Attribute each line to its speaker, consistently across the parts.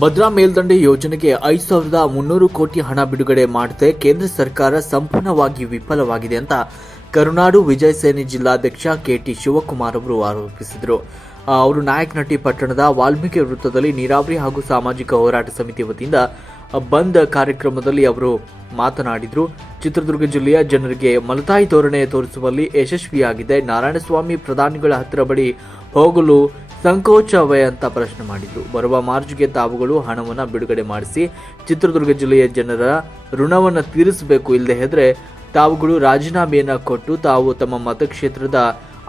Speaker 1: ಭದ್ರಾ ಮೇಲ್ದಂಡೆ ಯೋಜನೆಗೆ ಐದು ಸಾವಿರದ ಮುನ್ನೂರು ಕೋಟಿ ಹಣ ಬಿಡುಗಡೆ ಮಾಡದೆ ಕೇಂದ್ರ ಸರ್ಕಾರ ಸಂಪೂರ್ಣವಾಗಿ ವಿಫಲವಾಗಿದೆ ಅಂತ ಕರುನಾಡು ವಿಜಯ ಸೇನೆ ಜಿಲ್ಲಾಧ್ಯಕ್ಷ ಕೆಟಿ ಶಿವಕುಮಾರ್ ಅವರು ಆರೋಪಿಸಿದರು. ಅವರು ನಾಯಕನಟ್ಟಿ ಪಟ್ಟಣದ ವಾಲ್ಮೀಕಿ ವೃತ್ತದಲ್ಲಿ ನೀರಾವರಿ ಹಾಗೂ ಸಾಮಾಜಿಕ ಹೋರಾಟ ಸಮಿತಿ ವತಿಯಿಂದ ಬಂದ್ ಕಾರ್ಯಕ್ರಮದಲ್ಲಿ ಅವರು ಮಾತನಾಡಿದರು. ಚಿತ್ರದುರ್ಗ ಜಿಲ್ಲೆಯ ಜನರಿಗೆ ಮಲತಾಯಿ ಧೋರಣೆ ತೋರಿಸುವಲ್ಲಿ ಯಶಸ್ವಿಯಾಗಿದೆ. ನಾರಾಯಣಸ್ವಾಮಿ ಪ್ರಧಾನಿಗಳ ಹತ್ತಿರ ಬಳಿ ಹೋಗಲು ಸಂಕೋಚವೇ ಅಂತ ಪ್ರಶ್ನೆ ಮಾಡಿದ್ರು. ಬರುವ ಮಾರ್ಚ್ಗೆ ತಾವುಗಳು ಹಣವನ್ನು ಬಿಡುಗಡೆ ಮಾಡಿಸಿ ಚಿತ್ರದುರ್ಗ ಜಿಲ್ಲೆಯ ಜನರ ಋಣವನ್ನು ತೀರಿಸಬೇಕು. ಇಲ್ಲದೆ ಹೆದ್ರೆ ತಾವುಗಳು ರಾಜೀನಾಮೆಯನ್ನು ಕೊಟ್ಟು ತಾವು ತಮ್ಮ ಮತಕ್ಷೇತ್ರದ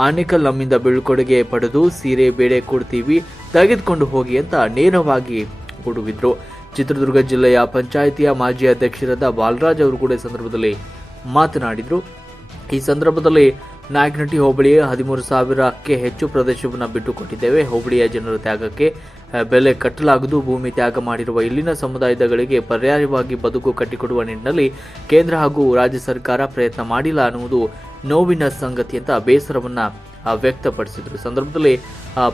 Speaker 1: ಆನೇಕಲ್ ನಮ್ಮಿಂದ ಬೀಳ್ಕೊಡುಗೆ ಪಡೆದು ಸೀರೆ, ಬೇಳೆ ಕೊಡ್ತೀವಿ ತೆಗೆದುಕೊಂಡು ಹೋಗಿ ಅಂತ ನೇರವಾಗಿ ಹುಡುಗಿದ್ರು ಚಿತ್ರದುರ್ಗ ಜಿಲ್ಲೆಯ ಪಂಚಾಯಿತಿಯ ಮಾಜಿ ಅಧ್ಯಕ್ಷರಾದ ಬಾಲರಾಜ್ ಅವರು ಕೂಡ ಸಂದರ್ಭದಲ್ಲಿ ಮಾತನಾಡಿದ್ರು. ಈ ಸಂದರ್ಭದಲ್ಲಿ ನಾಯಕನಹಟ್ಟಿ ಹೋಬಳಿಯ ಹದಿಮೂರು ಸಾವಿರಕ್ಕೆ ಹೆಚ್ಚು ಪ್ರದೇಶವನ್ನು ಬಿಟ್ಟುಕೊಟ್ಟಿದ್ದೇವೆ. ಹೋಬಳಿಯ ಜನರ ತ್ಯಾಗಕ್ಕೆ ಬೆಲೆ ಕಟ್ಟಲಾಗದು, ಭೂಮಿ ತ್ಯಾಗ ಮಾಡಿರುವ ಇಲ್ಲಿನ ಸಮುದಾಯದಗಳಿಗೆ ಪರ್ಯಾಯವಾಗಿ ಬದುಕು ಕಟ್ಟಿಕೊಡುವ ನಿಟ್ಟಿನಲ್ಲಿ ಕೇಂದ್ರ ಹಾಗೂ ರಾಜ್ಯ ಸರ್ಕಾರ ಪ್ರಯತ್ನ ಮಾಡಿಲ್ಲ ಅನ್ನುವುದು ನೋವಿನ ಸಂಗತಿ ಅಂತ ಬೇಸರವನ್ನ ವ್ಯಕ್ತಪಡಿಸಿದರು. ಸಂದರ್ಭದಲ್ಲಿ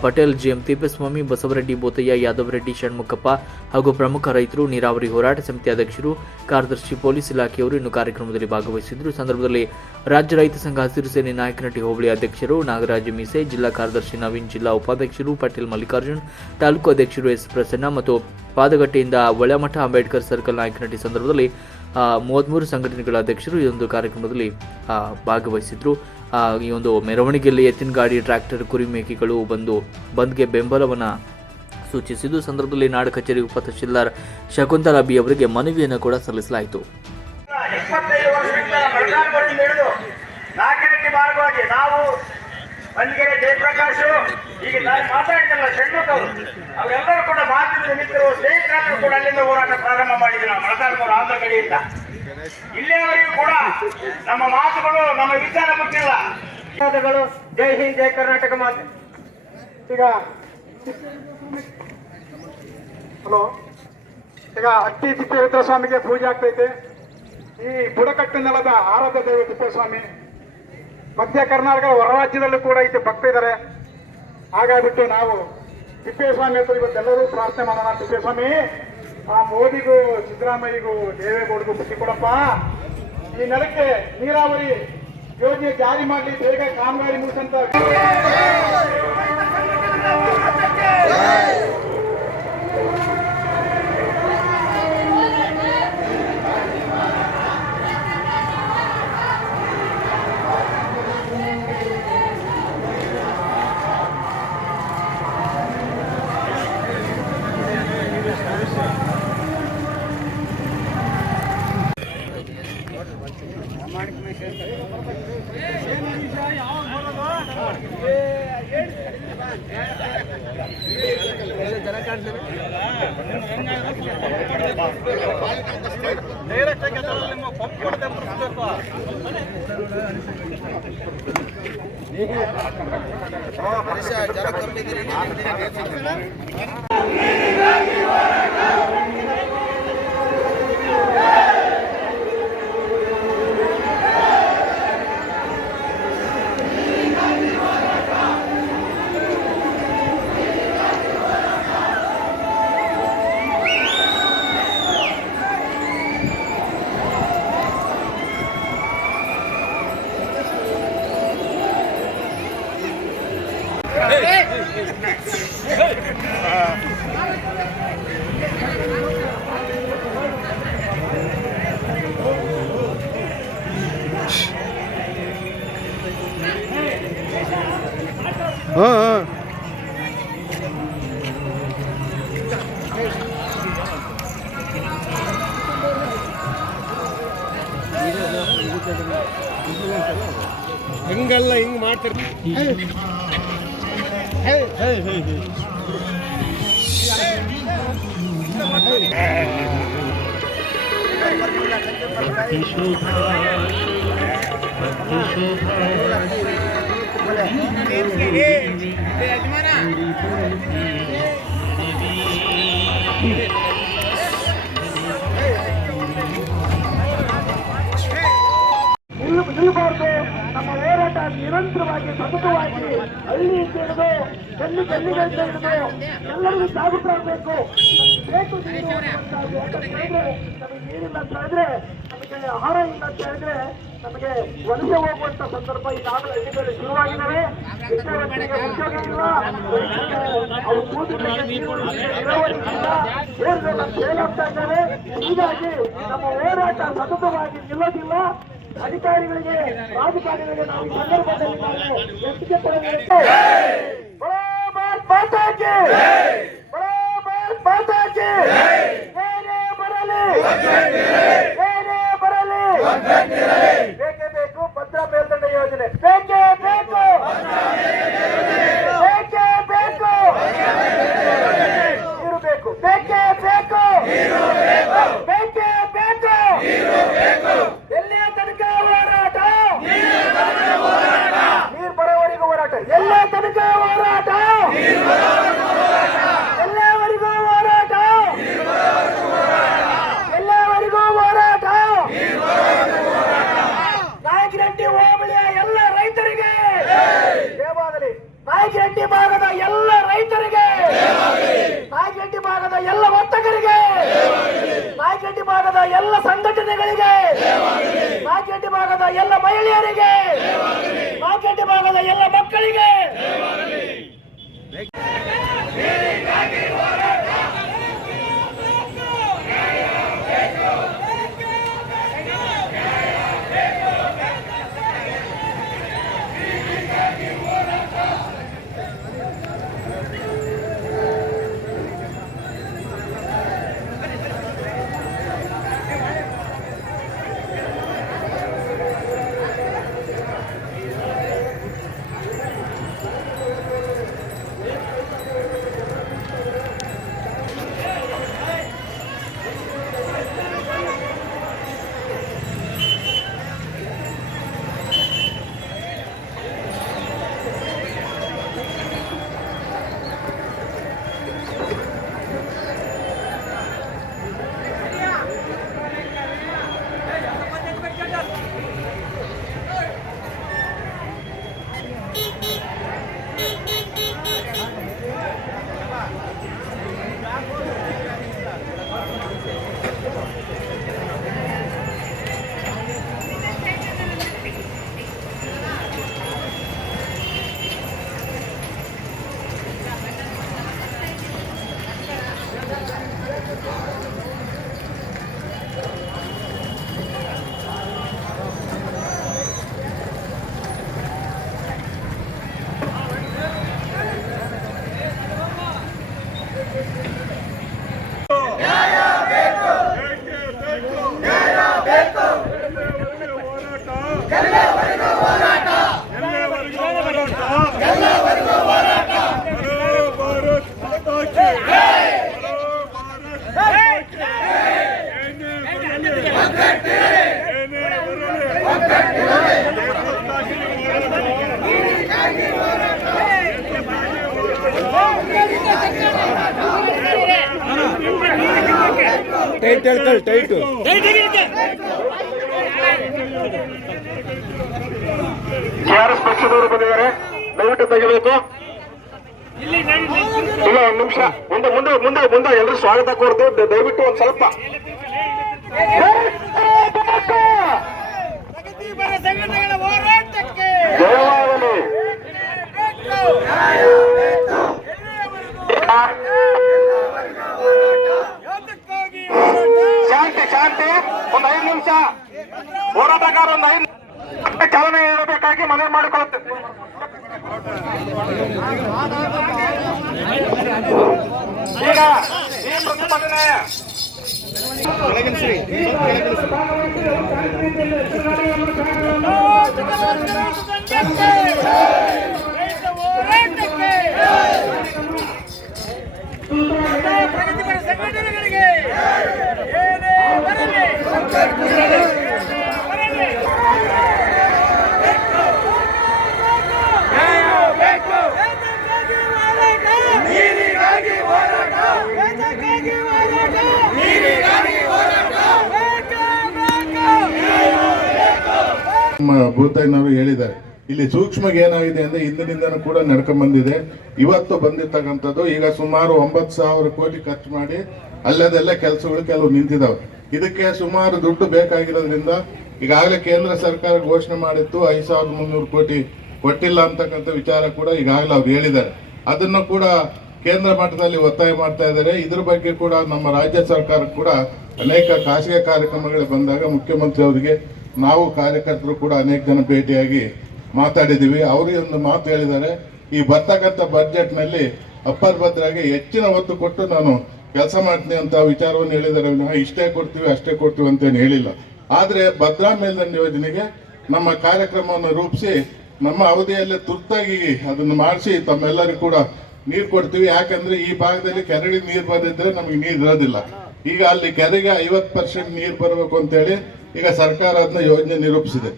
Speaker 1: ಪಟೇಲ್ ಜಿಎಂ ತಿಪ್ಪೇಸ್ವಾಮಿ ಬಸವರೆಡ್ಡಿ ಬೋತಯ್ಯ ಯಾದವರೆಡ್ಡಿ ಷಣ್ಮುಖಪ್ಪ ಹಾಗೂ ಪ್ರಮುಖ ರೈತರು ನೀರಾವರಿ ಹೋರಾಟ ಸಮಿತಿ ಅಧ್ಯಕ್ಷರು ಕಾರ್ಯದರ್ಶಿ ಪೊಲೀಸ್ ಇಲಾಖೆಯವರು ಇನ್ನು ಕಾರ್ಯಕ್ರಮದಲ್ಲಿ ಭಾಗವಹಿಸಿದ್ರು. ಸಂದರ್ಭದಲ್ಲಿ ರಾಜ್ಯ ರೈತ ಸಂಘ ಹಸಿರು ಸೇನೆ ನಾಯಕನಟ್ಟಿ ಹೋಬಳಿ ಅಧ್ಯಕ್ಷರು ನಾಗರಾಜ ಮೀಸೆ ಜಿಲ್ಲಾ ಕಾರ್ಯದರ್ಶಿ ನವೀನ್ ಜಿಲ್ಲಾ ಉಪಾಧ್ಯಕ್ಷರು ಪಟೇಲ್ ಮಲ್ಲಿಕಾರ್ಜುನ್ ತಾಲೂಕು ಅಧ್ಯಕ್ಷರು ಎಸ್ ಪ್ರಸನ್ನ ಮತ್ತು ಪಾದಗಟ್ಟೆಯಿಂದ ಒಳಮಠ ಅಂಬೇಡ್ಕರ್ ಸರ್ಕಲ್ ನಾಯಕನಟ್ಟಿ ಸಂದರ್ಭದಲ್ಲಿ ಆ, ಮೂವತ್ಮೂರು ಸಂಘಟನೆಗಳ ಅಧ್ಯಕ್ಷರು ಇದೊಂದು ಕಾರ್ಯಕ್ರಮದಲ್ಲಿ ಭಾಗವಹಿಸಿದ್ರು. ಈ ಒಂದು ಮೆರವಣಿಗೆಯಲ್ಲಿ ಎತ್ತಿನ ಗಾಡಿ, ಟ್ರ್ಯಾಕ್ಟರ್ ಕುರಿಮೇಕೆಗಳು ಬಂದು ಬಂದ್ಗೆ ಬೆಂಬಲವನ್ನು ಸೂಚಿಸಿದ್ದು, ಸಂದರ್ಭದಲ್ಲಿ ನಾಡ ಕಚೇರಿ ಉಪ ತಹಶೀಲ್ದಾರ್ ಶಕುಂತಲಾ ಬಿ ಅವರಿಗೆ ಮನವಿಯನ್ನು ಕೂಡ ಸಲ್ಲಿಸಲಾಯಿತು.
Speaker 2: ನಾವು ಮಲ್ಲಿಗೆರೆ ಜಯಪ್ರಕಾಶ್, ಈಗ ನಾನು ಮಾತಾಡಿದ್ದಲ್ಲ ಷಣ್ಮುಖ ಅವರು ಅವರೆಲ್ಲರೂ ಕೂಡ ಮಾತಿನ ನಿಮಿತ್ತರು ಸ್ನೇಹಿತರೆಲ್ಲರೂ ಕೂಡ ಅಲ್ಲಿಂದ ಹೋರಾಟ ಪ್ರಾರಂಭ ಮಾಡಿದ್ರು ನಾವು ಮೊಳಕಾಲ್ಮೂರು ಆಂಧ್ರ ಕಡೆಯಿಂದ. ಇಲ್ಲಿಯವರೆಗೂ ಕೂಡ ನಮ್ಮ ಮಾತುಗಳು, ನಮ್ಮ ವಿಚಾರ ಮುಟ್ಟಿಲ್ಲ.
Speaker 3: ಜೈ ಹಿಂದ್, ಜೈ ಕರ್ನಾಟಕ ಮಾತೆ. ಈಗ, ಹಲೋ. ಈಗ ಅಟ್ಟಿ ತಿಪ್ಪೇಶ್ವರ ಸ್ವಾಮಿಗೆ ಪೂಜೆ ಆಗ್ತೈತೆ. ಈ ಬುಡಕಟ್ಟು ನೆಲದ ಆರಾಧ್ಯ ದೇವ ತಿಪ್ಪೇಸ್ವಾಮಿ, ಮಧ್ಯ ಕರ್ನಾಟಕದ ಹೊರ ರಾಜ್ಯದಲ್ಲೂ ಕೂಡ ಐತೆ ಭಕ್ತ ಇದ್ದಾರೆ ಹಾಗಾಗ್ಬಿಟ್ಟು ನಾವು ತಿಪ್ಪೇಸ್ವಾಮಿ ಹತ್ರ ಇವತ್ತೆಲ್ಲರೂ ಪ್ರಾರ್ಥನೆ ಮಾಡೋಣ ತಿಪ್ಪೇಸ್ವಾಮಿ. ಆ ಮೋದಿಗೂ, ಸಿದ್ದರಾಮಯ್ಯಗೂ ದೇವೇಗೌಡಗೂ ಬುದ್ಧಿ ಕೊಡಪ್ಪ. ಈ ನೆಲಕ್ಕೆ ನೀರಾವರಿ ಯೋಜನೆ ಜಾರಿ ಮಾಡಲಿ, ಬೇಗ ಕಾಮಗಾರಿ ಮುಗಿಸಂತ ವರ್ಷ ಜನ ಕಮ್ಮಿಗಿರಿ
Speaker 4: ಹಂಗಲ್ಲ ಹಿಂಗ್ ಮಾಡ್ತಾರೆ
Speaker 3: ನಿಲ್ಲು ನಿಲ್ಲಬಾರ್ದು ನಮ್ಮ ಹೋರಾಟ ನಿರಂತರವಾಗಿ ಸತತವಾಗಿ ಹಳ್ಳಿ ಹಿಡಿದು ಎಲ್ಲಿ ಎಲ್ಲಿಗೆ ಅಂತ ಹೇಳಿದ್ರೆ ಎಲ್ಲರಿಗೂ ಜಾಗೃತ ಆಗಬೇಕು. ಬೇಕು ನೀರು ಹೇಳಿದ್ರೆ ನಮಗೆ ನೀರಿಲ್ಲ ಅಂತ ಹೇಳಿದ್ರೆ ನಮಗೆ ಆಹಾರ ಇಲ್ಲ ಅಂತ ಹೇಳಿದ್ರೆ ನಮಗೆ ವಲಸೆ ಹೋಗುವಂತ ಸಂದರ್ಭ ಈಗಾಗಲೇ ಹಳ್ಳಿಗಳಲ್ಲಿ ಶುರುವಾಗಿದ್ದಾವೆ. ಉದ್ಯೋಗ ಇಲ್ಲ. ಅವ್ರು ಕೂದಲಿಗೆ ಇದ್ದಾವೆ. ಹೀಗಾಗಿ ನಮ್ಮ ಹೋರಾಟ ಸತತವಾಗಿ ನಿಲ್ಲೋದಿಲ್ಲ. ಅಧಿಕಾರಿಗಳಿಗೆ ರಾಜಕಾರಣಿಗಳಿಗೆ ನಾವು ಸಂದರ್ಭದಲ್ಲಿ ನಾವು ಎಚ್ಚರಿಕೆ ಕೊಡಬೇಕು. ಮಾತಾ ಕಿ! ಮಾತಾ ಕಿ! ಏನೇ ಬರಲಿ ಏನೇ ಬರಲಿ ಬೇಕೇ ಬೇಕು ಭದ್ರಾ ಮೇಲ್ದಂಡ ಯೋಜನೆ ಬೇಕೇ ಬೇಕು ಬೇಕೇ ಬೇಕು ನೀರು ಬೇಕು ಬೇಕೇ ಬೇಕು ಬೇಕೇ ಬೇಕು ಎಲ್ಲಿಯ ತನಕ ಹೋರಾಟ ನೀರು ಬರೋವರೆಗೂ ಹೋರಾಟ ಎಲ್ಲ ತನಕ ಹೋರಾಟ ಎಲ್ಲವರೆಗೂ ಹೋರಾಟ ಎಲ್ಲವರೆಗೂ ಹೋರಾಟ ನಾಯಕರೆಡ್ಡಿ ಹೋಬಳಿಯ ಎಲ್ಲ ರೈತರಿಗೆ ದೇವಾಗಲಿ ನಾಯಕರೆಡ್ಡಿ ಭಾಗದ ಎಲ್ಲ ರೈತರಿಗೆ ನಾಯಕರೆಡ್ಡಿ ಭಾಗದ ಎಲ್ಲ ವರ್ತಕರಿಗೆ ನಾಯಕರೆಡ್ಡಿ ಭಾಗದ ಎಲ್ಲ ಸಂಘಟನೆಗಳಿಗೆ ಮಾರ್ಕೆಟ್ ಭಾಗದ ಎಲ್ಲ ಮಹಿಳೆಯರಿಗೆ ಮಾರ್ಕೆಟ್ ಭಾಗದ ಎಲ್ಲ ಮಕ್ಕಳಿಗೆ
Speaker 4: ಟೈಟ್ ಹೇಳ್ಕೊಳ್ಳಿ ಟೈಟ್
Speaker 3: ಕೆಆರ್ಎಸ್ ಪಕ್ಷದವರು ಬಂದಿದ್ದಾರೆ. ದಯವಿಟ್ಟು ತೆಗಿಬೇಕು. ಇಲ್ಲ ಒಂದು ನಿಮಿಷ. ಮುಂದೆ ಮುಂದೆ ಮುಂದೆ ಮುಂದೆ. ಎಲ್ಲರೂ ಸ್ವಾಗತ ಕೋರ್ತೀವಿ ದಯವಿಟ್ಟು ಒಂದ್ ಸ್ವಲ್ಪ. ಜಯವಾಗಲಿ. ಶಾಂತಿ ಶಾಂತಿ. ಒಂದು ಐದು ನಿಮಿಷ. ಹೋರಾಟಗಾರ ಒಂದ್ ಐದು ಚಾಲನೆ ನೀಡಬೇಕಾಗಿ ಮನವಿ ಮಾಡಿಕೊಳ್ಳುತ್ತೇವೆ ಈಗ ಈ ಪ್ರತಿಭಟನೆ.
Speaker 5: ನಮ್ಮ ಭೂತಯ್ಯನವರು ಹೇಳಿದ್ದಾರೆ. ಇಲ್ಲಿ ಸೂಕ್ಷ್ಮಗೆ ಏನಾಗಿದೆ ಅಂದ್ರೆ ಹಿಂದಿನಿಂದನೂ ಕೂಡ ನಡ್ಕೊಂಡ್ ಬಂದಿದೆ. ಇವತ್ತು ಬಂದಿರ್ತಕ್ಕಂಥದ್ದು ಈಗ ಸುಮಾರು ಒಂಬತ್ತು ಸಾವಿರ ಕೋಟಿ ಖರ್ಚು ಮಾಡಿ ಅಲ್ಲದೆಲ್ಲ ಕೆಲಸಗಳು ಕೆಲವು ನಿಂತಿದ್ದಾವೆ ಇದಕ್ಕೆ ಸುಮಾರು ದುಡ್ಡು ಬೇಕಾಗಿರೋದ್ರಿಂದ ಈಗಾಗಲೇ ಕೇಂದ್ರ ಸರ್ಕಾರ ಘೋಷಣೆ ಮಾಡಿತ್ತು ಐದು ಸಾವಿರದ ಮುನ್ನೂರು ಕೋಟಿ ಕೊಟ್ಟಿಲ್ಲ ಅಂತಕ್ಕಂಥ ವಿಚಾರ ಕೂಡ ಈಗಾಗಲೇ ಅವ್ರು ಹೇಳಿದ್ದಾರೆ. ಅದನ್ನು ಕೂಡ ಕೇಂದ್ರ ಮಟ್ಟದಲ್ಲಿ ಒತ್ತಾಯ ಮಾಡ್ತಾ ಇದ್ದಾರೆ. ಇದ್ರ ಬಗ್ಗೆ ಕೂಡ ನಮ್ಮ ರಾಜ್ಯ ಸರ್ಕಾರ ಕೂಡ ಅನೇಕ ಖಾಸಗಿ ಕಾರ್ಯಕ್ರಮಗಳು ಬಂದಾಗ ಮುಖ್ಯಮಂತ್ರಿ ಅವರಿಗೆ ನಾವು ಕಾರ್ಯಕರ್ತರು ಕೂಡ ಅನೇಕ ಜನ ಭೇಟಿಯಾಗಿ ಮಾತಾಡಿದ್ದೀವಿ. ಅವರು ಒಂದು ಮಾತು ಹೇಳಿದ್ದಾರೆ, ಈ ಬರ್ತಕ್ಕಂಥ ಬಜೆಟ್ನಲ್ಲಿ ಅಪ್ಪರ್ ಭದ್ರಾಗೆ ಹೆಚ್ಚಿನ ಒತ್ತು ಕೊಟ್ಟು ನಾನು ಕೆಲಸ ಮಾಡ್ತೀನಿ ಅಂತ ವಿಚಾರವನ್ನು ಹೇಳಿದ್ದಾರೆ ಇಷ್ಟೇ ಕೊಡ್ತೀವಿ, ಅಷ್ಟೇ ಕೊಡ್ತೀವಿ ಅಂತ ಏನು ಹೇಳಿಲ್ಲ. ಆದ್ರೆ ಭದ್ರಾ ಮೇಲ್ದಂಡ ಯೋಜನೆಗೆ ನಮ್ಮ ಕಾರ್ಯಕ್ರಮವನ್ನು ರೂಪಿಸಿ, ನಮ್ಮ ಅವಧಿಯಲ್ಲೇ ತುರ್ತಾಗಿ ಅದನ್ನು ಮಾಡಿಸಿ, ತಮ್ಮೆಲ್ಲರಿಗೂ ಕೂಡ ನೀರು ಕೊಡ್ತೀವಿ. ಯಾಕಂದ್ರೆ ಈ ಭಾಗದಲ್ಲಿ ಕೆರೆಗೆ ನೀರು ಬಂದಿದ್ರೆ ನಮಗೆ ನೀರು ಇರೋದಿಲ್ಲ. ಈಗ ಅಲ್ಲಿ ಕೆರೆಗೆ ಐವತ್ತು ಪರ್ಸೆಂಟ್ ನೀರು ಬರಬೇಕು ಅಂತೇಳಿ ಈಗ ಸರ್ಕಾರ ಅದನ್ನ ಯೋಜನೆ ನಿರೂಪಿಸಿದೆ.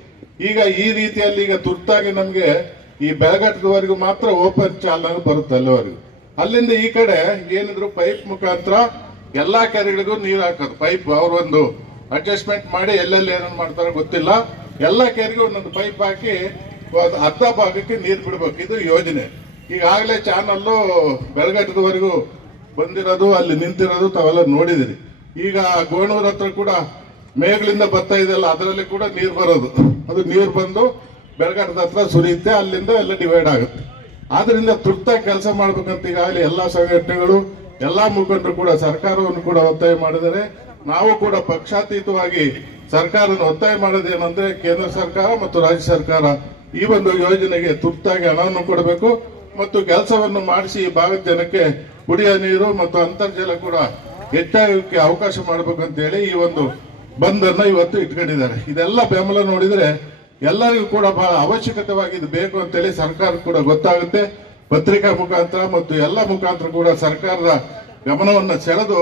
Speaker 5: ಈಗ ಈ ರೀತಿಯಲ್ಲಿ ಈಗ ತುರ್ತಾಗಿ ನಮಗೆ ಈ ಬೆಳಗಟ್ಟದವರೆಗೂ ಮಾತ್ರ ಓಪನ್ ಚಾಲನೆ ಬರುತ್ತೆ ಅಲ್ಲಿವರೆಗೂ. ಅಲ್ಲಿಂದ ಈ ಕಡೆ ಏನಿದ್ರು ಪೈಪ್ ಮುಖಾಂತರ ಎಲ್ಲಾ ಕೆರೆಗಳಿಗೂ ನೀರು ಹಾಕೋದು ಪೈಪ್ ಅವ್ರೊಂದು ಅಡ್ಜಸ್ಟ್ಮೆಂಟ್ ಮಾಡಿ ಎಲ್ಲೆಲ್ಲಿ ಏನೇನು ಮಾಡ್ತಾರೋ ಗೊತ್ತಿಲ್ಲ. ಎಲ್ಲಾ ಕೆರೆಗೂ ಒಂದೊಂದು ಪೈಪ್ ಹಾಕಿ ಅರ್ಧ ಭಾಗಕ್ಕೆ ನೀರು ಬಿಡಬೇಕು, ಇದು ಯೋಜನೆ. ಈಗಾಗಲೇ ಚಾನಲ್ಲು ಬೆಳಗಟ್ಟದವರೆಗೂ ಬಂದಿರೋದು, ಅಲ್ಲಿ ನಿಂತಿರೋದು ತಾವೆಲ್ಲ ನೋಡಿದಿರಿ. ಈಗ ಗೋಣೂರ್ ಹತ್ರ ಕೂಡ ಮೇಘಲಿಂದ ಬರ್ತಾ ಇದೆಯಲ್ಲ ಅದರಲ್ಲಿ ಕೂಡ ನೀರು ಬರೋದು. ಅದು ನೀರು ಬಂದು ಬೆಳಗಾಟದ ಹತ್ರ ಸುರಿಯುತ್ತೆ, ಅಲ್ಲಿಂದ ಎಲ್ಲ ಡಿವೈಡ್ ಆಗುತ್ತೆ. ಆದ್ರಿಂದ ತುರ್ತಾಗಿ ಕೆಲಸ ಮಾಡ್ಬೇಕಂತ ಈಗಾಗಲೇ ಎಲ್ಲ ಸಂಘಟನೆಗಳು, ಎಲ್ಲ ಮುಖಂಡರು ಕೂಡ ಸರ್ಕಾರವನ್ನು ಕೂಡ ಒತ್ತಾಯ ಮಾಡಿದರೆ ನಾವು ಕೂಡ ಪಕ್ಷಾತೀತವಾಗಿ ಸರ್ಕಾರವನ್ನು ಒತ್ತಾಯ ಮಾಡೋದೇನಂದ್ರೆ ಕೇಂದ್ರ ಸರ್ಕಾರ ಮತ್ತು ರಾಜ್ಯ ಸರ್ಕಾರ ಈ ಒಂದು ಯೋಜನೆಗೆ ತುರ್ತಾಗಿ ಹಣವನ್ನು ಕೊಡಬೇಕು ಮತ್ತು ಕೆಲಸವನ್ನು ಮಾಡಿಸಿ ಈ ಭಾಗದ ಜನಕ್ಕೆ ಕುಡಿಯ ನೀರು ಮತ್ತು ಅಂತರ್ಜಲ ಕೂಡ ಹೆಚ್ಚಾಗಕ್ಕೆ ಅವಕಾಶ ಮಾಡಬೇಕಂತ ಹೇಳಿ ಈ ಒಂದು ಬಂದನ್ನ ಇವತ್ತು ಇಟ್ಕೊಂಡಿದ್ದಾರೆ. ಇದೆಲ್ಲ ಬೆಂಬಲ ನೋಡಿದರೆ ಎಲ್ಲರಿಗೂ ಕೂಡ ಬಹಳ ಅವಶ್ಯಕತೆವಾಗಿ ಇದು ಬೇಕು ಅಂತೇಳಿ ಸರ್ಕಾರ ಕೂಡ ಗೊತ್ತಾಗುತ್ತೆ. ಪತ್ರಿಕಾ ಮುಖಾಂತರ ಮತ್ತು ಎಲ್ಲ ಮುಖಾಂತರ ಕೂಡ ಸರ್ಕಾರದ ಗಮನವನ್ನು ಸೆಳೆದು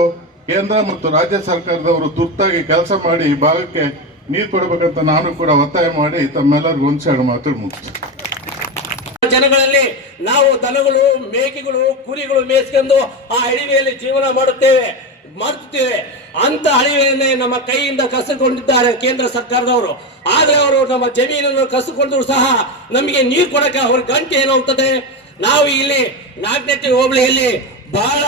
Speaker 5: ಕೇಂದ್ರ ಮತ್ತು ರಾಜ್ಯ ಸರ್ಕಾರದವರು ತುರ್ತಾಗಿ ಕೆಲಸ ಮಾಡಿ ಈ ಭಾಗಕ್ಕೆ ನೀರು ಕೊಡಬೇಕಂತ ನಾನು ಕೂಡ ಒತ್ತಾಯ ಮಾಡಿ ತಮ್ಮೆಲ್ಲರಿಗೂ ಒಂದ್ಸಾರಿ ಮಾತು ಮುಗಿಸ್ತೀನಿ.
Speaker 6: ಜನಗಳಲ್ಲಿ ನಾವು ದನಗಳು, ಮೇಕೆಗಳು, ಕುರಿಗಳು ಮೇಯಿಸ್ಕೊಂಡು ಆ ಅಳಿವೆಯಲ್ಲಿ ಜೀವನ ಮಾಡುತ್ತೇವೆ. ಮಾಡ್ತೇವೆ ಅಂತ ಅಳಿವೆಯನ್ನೇ ನಮ್ಮ ಕೈಯಿಂದ ಕಸಿಕೊಂಡಿದ್ದಾರೆ ಕೇಂದ್ರ ಸರ್ಕಾರದವರು. ಆದ್ರೆ ಅವರು ನಮ್ಮ ಜಮೀನನ್ನು ಕಸಿಕೊಂಡ್ರು ಸಹ ನಮಗೆ ನೀರು ಕೊಡಕ್ಕೆ ಅವ್ರ ಗಂಟೆ ಏನು ಹೋಗ್ತದೆ ನಾವು ಇಲ್ಲಿ ನಾಗನೆಟ್ಟಿ ಹೋಬಳಿಯಲ್ಲಿ ಬಹಳ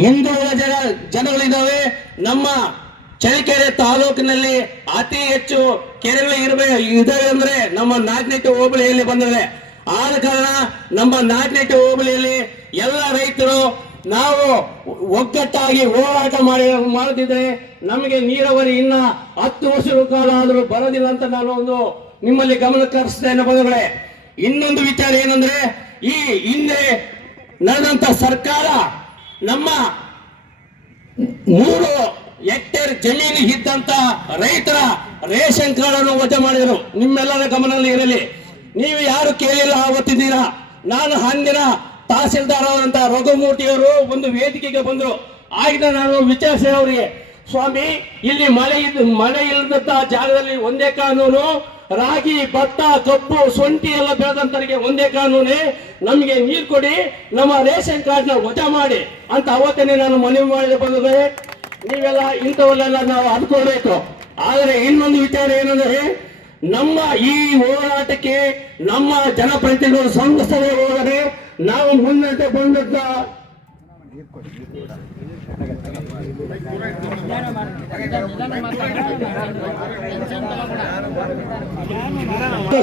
Speaker 6: ಹಿಂದುಳಿದ ಜನ ಜನಗಳಿದ್ದಾವೆ. ನಮ್ಮ ಚಳ್ಳಕೆರೆ ತಾಲೂಕಿನಲ್ಲಿ ಅತಿ ಹೆಚ್ಚು ಕೆರೆಗಳು ಇರಬೇಕು ಇದಾವೆ ಅಂದ್ರೆ ನಮ್ಮ ನಾಗನೆಟ್ಟಿ ಹೋಬಳಿಯಲ್ಲಿ ಬಂದಿದೆ ಆದ ಕಾರಣ ನಮ್ಮ ನಾಗನೆಟ್ಟಿ ಹೋಬಳಿಯಲ್ಲಿ ಎಲ್ಲ ರೈತರು ನಾವು ಒಗ್ಗಟ್ಟಾಗಿ ಹೋರಾಟ ಮಾಡಿ ಮಾಡುತ್ತಿದ್ದರೆ ನಮಗೆ ನೀರಾವರಿ ಇನ್ನ ಹತ್ತು ವರ್ಷಗಳ ಕಾಲ ಆದರೂ ಬರೋದಿಲ್ಲ ಅಂತ ನಾನು ಒಂದು ನಿಮ್ಮಲ್ಲಿ ಗಮನ ಕರೆಸ್ತೇನೆ ಬಂಧುಗಳೇ. ಇನ್ನೊಂದು ವಿಚಾರ ಏನಂದ್ರೆ, ಈ ಹಿಂದೆ ನಡೆದಂತ ಸರ್ಕಾರ ನಮ್ಮ ಮೂರು ಹೆಕ್ಟೇರ್ ಜಮೀನು ಇದ್ದಂತ ರೈತರ ರೇಷನ್ ಕಾರ್ಡ್ ಅನ್ನು ವಜಾ ಮಾಡಿದರು. ನಿಮ್ಮೆಲ್ಲರ ಗಮನದಲ್ಲಿ ಇರಲಿ. ನೀವು ಯಾರು ಕೇಳಿಲ್ಲ, ಆವತ್ತಿದ್ದೀರಾ? ನಾನು ಅಂದಿನ ತಹಸೀಲ್ದಾರ್ ಅವರಂತ ರಘುಮೂರ್ತಿಯವರು ಒಂದು ವೇದಿಕೆಗೆ ಬಂದರು. ಆಗ ನಾನು ವಿಚಾರಿಸಿದೆ ಅವರಿಗೆ. ಸ್ವಾಮಿ, ಇಲ್ಲಿ ಮಳೆ ಇದ್, ಮಳೆ ಇಲ್ಲದಂತ ಜಾಗದಲ್ಲಿ ಒಂದೇ ಕಾನೂನು, ರಾಗಿ, ಭತ್ತ, ಕಬ್ಬು ಸೊಂಟಿ ಎಲ್ಲ ಬೆಳೆದಂತರಿಗೆ ಒಂದೇ ಕಾನೂನೇ. ನಮಗೆ ನೀರು ಕೊಡಿ, ನಮ್ಮ ರೇಷನ್ ಕಾರ್ಡ್ನ ವಜಾ ಮಾಡಿ ಅಂತ ಅವತ್ತೇ ನಾನು ಮನವಿ ಮಾಡಿ ಬಂದರೆ ನೀವೆಲ್ಲ ಇಂಥವಲ್ಲೆಲ್ಲ ನಾವು ಅದ್ಕೊಳ್ಬೇಕು. ಆದರೆ ಇನ್ನೊಂದು ವಿಚಾರ ಏನಂದ್ರೆ, ನಮ್ಮ ಈ ಹೋರಾಟಕ್ಕೆ ನಮ್ಮ ಜನಪ್ರತಿನಿಧಿಗಳು ಸಂಸ್ಥೆ ಹೋದರೆ ನಾವು ಮುನ್ನಡೆ ಬಂದದ್ದ.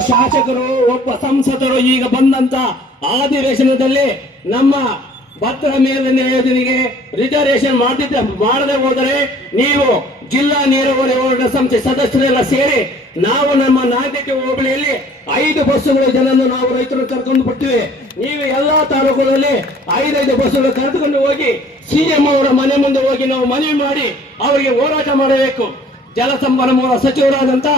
Speaker 6: ಶಾಸಕರು, ಒಬ್ಬ ಸಂಸದರು ಈಗ ಬಂದಂತ ಅಧಿವೇಶನದಲ್ಲಿ ನಮ್ಮ ಭದ್ರ ಮೇಲಿನ ಯೋಜನೆಗೆ ರಿಸರ್ವೇಶನ್ ಮಾಡದೆ ಹೋದರೆ ನೀವು ಜಿಲ್ಲಾ ನೀರಾವರಿ ಸಂಸ್ಥೆ ಸದಸ್ಯರೆಲ್ಲ ಸೇರಿ ನಾವು ನಮ್ಮ ನಾಗರಿಕ ಹೋಬಳಿಯಲ್ಲಿ ಐದು ಬಸ್ಸುಗಳ ಜನರನ್ನು ನಾವು ರೈತರು ಕರ್ಕೊಂಡು ಬರ್ತೀವಿ. ನೀವು ಎಲ್ಲಾ ತಾಲೂಕುಗಳಲ್ಲಿ ಐದೈದು ಬಸ್ಸುಗಳು ಕರೆದುಕೊಂಡು ಹೋಗಿ ಸಿಎಂ ಅವರ ಮನೆ ಮುಂದೆ ಹೋಗಿ ನಾವು ಮನವಿ ಮಾಡಿ ಅವರಿಗೆ ಹೋರಾಟ ಮಾಡಬೇಕು. ಜಲಸಂಪನ್ಮೂಲ ಸಚಿವರಾದಂತ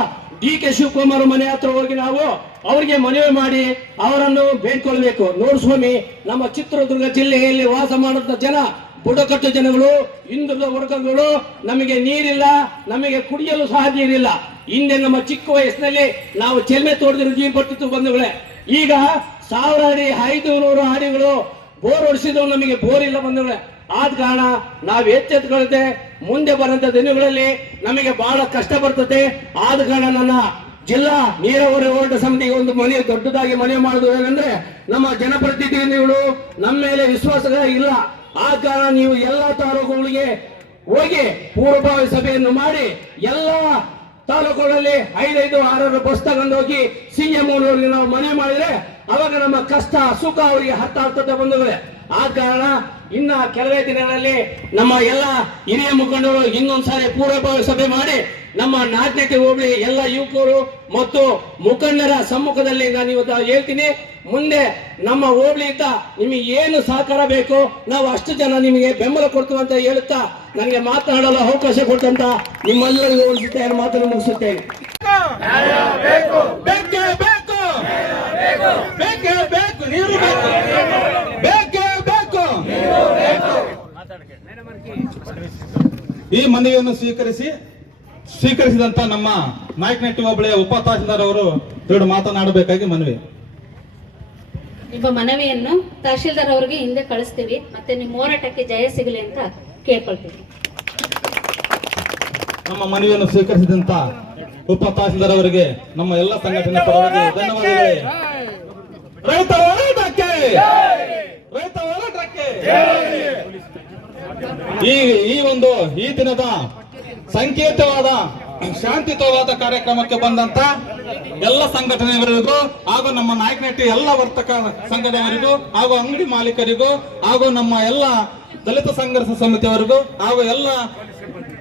Speaker 6: ಡಿ ಕೆ ಶಿವಕುಮಾರ್ ಮನೆ ಹತ್ರ ಹೋಗಿ ನಾವು ಅವರಿಗೆ ಮನವಿ ಮಾಡಿ ಅವರನ್ನು ಬೇಡ್ಕೊಳ್ಬೇಕು. ನೋಡು ಸ್ವಾಮಿ ನಮ್ಮ ಚಿತ್ರದುರ್ಗ ಜಿಲ್ಲೆಯಲ್ಲಿ ವಾಸ ಮಾಡುವಂತ ಜನ ಬುಡಕಟ್ಟು ಜನಗಳು, ಹಿಂದುಳಿದ ವರ್ಗಗಳು ನಮಗೆ ನೀರಿಲ್ಲ, ನಮಗೆ ಕುಡಿಯಲು ಸಹ ನೀರಿಲ್ಲ ಹಿಂದೆ ನಮ್ಮ ಚಿಕ್ಕ ವಯಸ್ಸಿನಲ್ಲಿ ನಾವು ಚೆಲ್ಮೆ ತೋಡಿದ್ರು ಜೀವ ಬರ್ತಿತ್ತು ಬಂಧುಗಳೇ. ಈಗ ಸಾವಿರ ಅಡಿ ಐದು ನೂರು ಅಡಿಗಳು ಬೋರ್ ಹೊಡಿಸಿದ್ರು ನಮಗೆ ಬೋರ್ ಇಲ್ಲ ಬಂಧುಗಳೇ. ಆದ ಕಾರಣ ನಾವು ಎಚ್ಚೆತ್ತುಕೊಳ್ಳುತ್ತೆ ಮುಂದೆ ಬರಂತ ದಿನಗಳಲ್ಲಿ ನಮಗೆ ಬಹಳ ಕಷ್ಟ ಬರ್ತದೆ. ಆದ ಕಾರಣ ನನ್ನ ಜಿಲ್ಲಾ ನೀರಾವರಿ ಹೋರಾಟ ಸಮಿತಿಗೆ ಒಂದು ಮನೆ, ದೊಡ್ಡದಾಗಿ ಮನೆ ಮಾಡೋದು ಏನಂದ್ರೆ ನಮ್ಮ ಜನಪ್ರತಿನಿಧಿಗಳು ನಮ್ಮ ಮೇಲೆ ವಿಶ್ವಾಸ ಇಲ್ಲ. ಆ ಕಾರಣ ನೀವು ಎಲ್ಲ ತಾಲೂಕುಗಳಿಗೆ ಹೋಗಿ ಪೂರ್ವಭಾವಿ ಸಭೆಯನ್ನು ಮಾಡಿ ಎಲ್ಲ ತಾಲೂಕುಗಳಲ್ಲಿ ಐದೈದು ಆರಾರು ಬಸ್ ತಗೊಂಡೋಗಿ ಸಿಎಂ ಅವರಿಗೆ ನಾವು ಮನೆ ಮಾಡಿದ್ರೆ ಅವಾಗ ನಮ್ಮ ಕಷ್ಟ ಸುಖ ಅವರಿಗೆ ಹತ್ತ ಹತ್ತದ ಬಂದಿದೆ ಆ ಕಾರಣ ಇನ್ನ ಕೆಲವೇ ದಿನಗಳಲ್ಲಿ ನಮ್ಮ ಎಲ್ಲ ಹಿರಿಯ ಮುಖಂಡರು ಇನ್ನೊಂದ್ಸಾರಿ ಪೂರ್ವಭಾವಿ ಸಭೆ ಮಾಡಿ ನಮ್ಮ ನಾಟ್ಯಕ್ಕೆ ಹೋಬಳಿ ಎಲ್ಲ ಯುವಕರು ಮತ್ತು ಮುಖಂಡರ ಸಮ್ಮುಖದಲ್ಲಿ ನಾನು ಇವತ್ತು ಹೇಳ್ತೀನಿ. ಮುಂದೆ ನಮ್ಮ ಹೋಬಳಿಯಿಂದ ನಿಮಗೆ ಏನು ಸಹಕಾರ ಬೇಕು ನಾವು ಅಷ್ಟು ಜನ ನಿಮಗೆ ಬೆಂಬಲ ಕೊಡ್ತೀವಿ ಅಂತ ಹೇಳುತ್ತಾ ನನಗೆ ಮಾತನಾಡಲು ಅವಕಾಶ ಕೊಟ್ಟಂತ ನಿಮ್ಮೆಲ್ಲರಿಗೂ ಒಂದು ಮಾತನ್ನು ಮುಗಿಸುತ್ತೇನೆ.
Speaker 4: ಬೇಕೇ ಬೇಕು ಬೇಕೇ ಬೇಕು ನೀರು ಬೇಕು ಬೇಕೇ ಬೇಕು. ಈ ಮನವಿಯನ್ನು ಸ್ವೀಕರಿಸಿ ಸ್ವೀಕರಿಸಿದಂತ ನಮ್ಮ ನಾಯಕನಟ್ಟಿ ಹೋಬಳಿಯ ಉಪ ತಹಸೀಲ್ದಾರ್ ಅವರು ಎರಡು ಮಾತನಾಡಬೇಕಾಗಿ ಮನವಿ.
Speaker 7: ನಿಮ್ಮ ಮನವಿಯನ್ನು ತಹಶೀಲ್ದಾರ್ ಅವರಿಗೆ ಹಿಂದೆ ಕಳಿಸ್ತೀವಿ ಮತ್ತೆ ನಿಮ್ಮ ಹೋರಾಟಕ್ಕೆ ಜಯ ಸಿಗಲಿ ಅಂತ ಕೇಳ್ಕೊಳ್ತೀವಿ.
Speaker 4: ನಮ್ಮ ಮನವಿಯನ್ನು ಸ್ವೀಕರಿಸಿದಂತ ಉಪ ತಹಸೀಲ್ದಾರ್ ಅವರಿಗೆ ನಮ್ಮ ಎಲ್ಲ ಸಂಘಟನೆ ಪರವಾಗಿ ಧನ್ಯವಾದಗಳು. ರೈತ ಹೋರಾಟಕ್ಕೆ! ರೈತ ಹೋರಾಟಕ್ಕೆ! ಈ ಈ ಒಂದು ಈ ದಿನದ ಸಂಕೇತವಾದ, ಶಾಂತಿಯುತವಾದ ಕಾರ್ಯಕ್ರಮಕ್ಕೆ ಬಂದಂತ ಎಲ್ಲ ಸಂಘಟನೆಯವರಿಗೂ ಹಾಗೂ ನಮ್ಮ ನಾಯಕನಟ್ಟಿ ಎಲ್ಲ ವರ್ತಕ ಸಂಘಟನೆಯವರಿಗೂ ಹಾಗೂ ಅಂಗಡಿ ಮಾಲೀಕರಿಗೂ ಹಾಗೂ ನಮ್ಮ ಎಲ್ಲ ದಲಿತ ಸಂಘರ್ಷ ಸಮಿತಿಯವರಿಗೂ ಹಾಗೂ ಎಲ್ಲ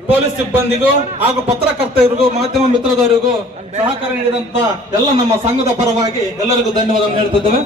Speaker 4: ಪೊಲೀಸ್ ಸಿಬ್ಬಂದಿಗೂ ಹಾಗೂ ಪತ್ರಕರ್ತರಿಗೂ, ಮಾಧ್ಯಮ ಮಿತ್ರದವರಿಗೂ ಸಹಕಾರ ನೀಡಿದಂತ ಎಲ್ಲ ನಮ್ಮ ಸಂಘದ ಪರವಾಗಿ ಎಲ್ಲರಿಗೂ ಧನ್ಯವಾದ ಹೇಳ್ತಿದ್ದೇವೆ.